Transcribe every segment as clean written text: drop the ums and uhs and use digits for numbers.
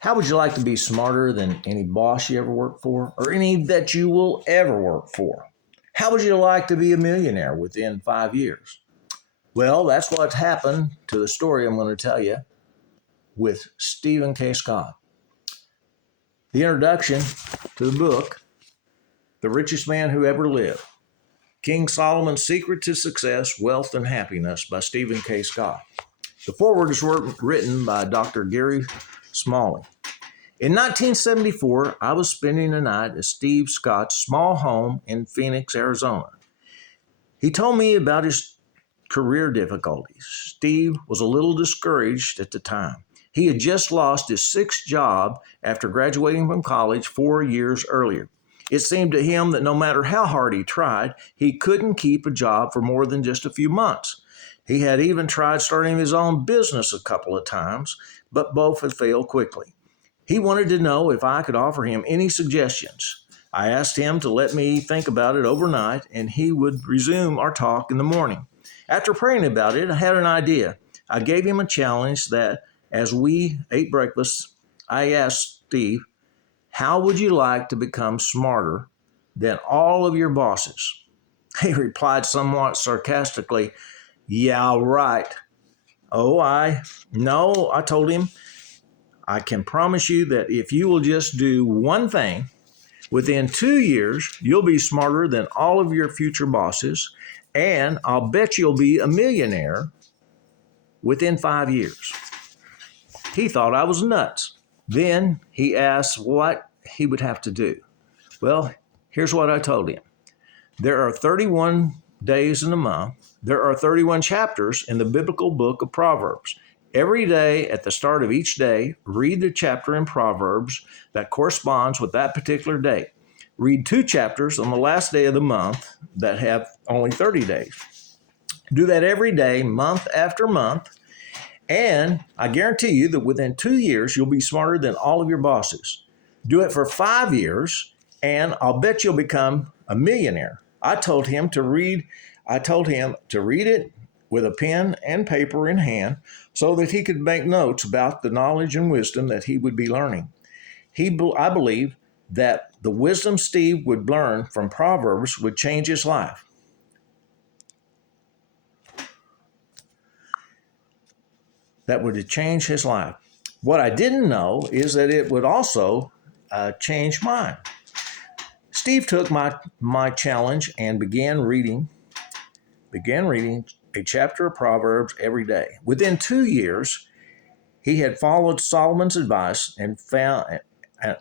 How would you like to be smarter than any boss you ever worked for or any that you will ever work for? How would you like to be a millionaire within 5 years? Well, that's what happened to the story I'm going to tell you with Stephen K. Scott. The introduction to the book, The Richest Man Who Ever Lived, King Solomon's Secret to Success, Wealth, and Happiness by Stephen K. Scott. The foreword is written by Dr. Gary Smalley. In 1974, I was spending a night at Steve Scott's small home in Phoenix, Arizona. He told me about his career difficulties. Steve was a little discouraged at the time. He had just lost his sixth job after graduating from college 4 years earlier. It seemed to him that no matter how hard he tried, he couldn't keep a job for more than just a few months. He had even tried starting his own business a couple of times, but both had failed quickly. He wanted to know if I could offer him any suggestions. I asked him to let me think about it overnight, and he would resume our talk in the morning. After praying about it, I had an idea. I gave him a challenge that, as we ate breakfast, I asked Steve, how would you like to become smarter than all of your bosses? He replied somewhat sarcastically, yeah, right. I told him, I can promise you that if you will just do one thing, within 2 years, you'll be smarter than all of your future bosses, and I'll bet you'll be a millionaire within 5 years. He thought I was nuts. Then he asked what he would have to do. Well, here's what I told him. There are 31 days in a month. There are 31 chapters in the biblical book of Proverbs. Every day, at the start of each day, read the chapter in Proverbs that corresponds with that particular day. Read 2 chapters on the last day of the month that have only 30 days. Do that every day, month after month, and I guarantee you that within 2 years, you'll be smarter than all of your bosses. Do it for 5 years, and I'll bet you'll become a millionaire. I told him to read it with a pen and paper in hand so that he could make notes about the knowledge and wisdom that he would be learning. I believe that the wisdom Steve would learn from Proverbs would change his life. That would change his life. What I didn't know is that it would also change mine. Steve took my challenge and began reading a chapter of Proverbs every day. Within 2 years, he had followed Solomon's advice and found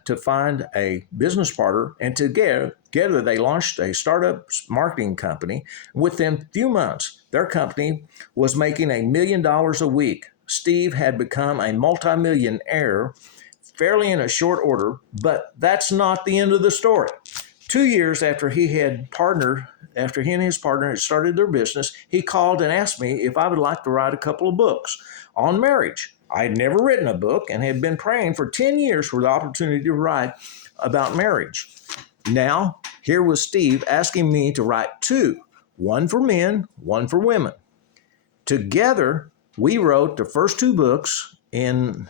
to find a business partner, and together they launched a startup marketing company. Within a few months, their company was making $1 million a week. Steve had become a multimillionaire fairly in a short order, but that's not the end of the story. 2 years after he and his partner had started their business, he called and asked me if I would like to write a couple of books on marriage. I had never written a book and had been praying for 10 years for the opportunity to write about marriage. Now, here was Steve asking me to write 2, one for men, one for women. Together, we wrote the first 2 books in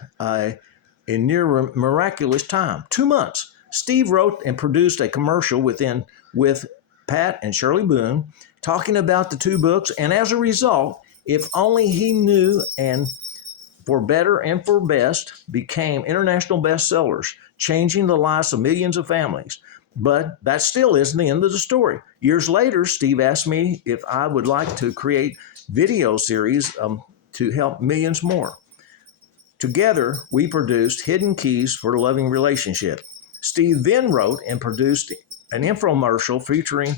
near miraculous time, 2 months. Steve wrote and produced a commercial with Pat and Shirley Boone talking about the 2 books, and as a result, if only he knew, and for better and for best, became international bestsellers, changing the lives of millions of families. But that still isn't the end of the story. Years later, Steve asked me if I would like to create video series to help millions more. Together, we produced Hidden Keys for a Loving Relationship. Steve then wrote and produced an infomercial featuring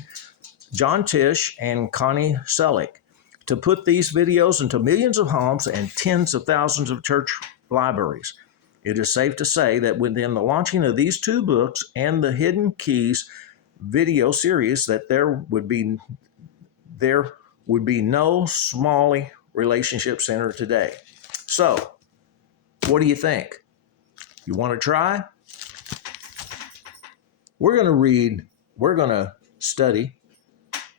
John Tish and Connie Selleck to put these videos into millions of homes and tens of thousands of church libraries. It is safe to say that within the launching of these 2 books and the Hidden Keys video series, that there would be no Smalley Relationship Center today. So, what do you think? You want to try? We're going to study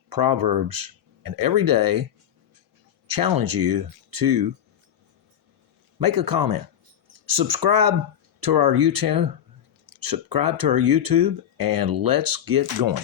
Proverbs, and every day challenge you to make a comment. Subscribe to our YouTube, subscribe to our YouTube, and let's get going.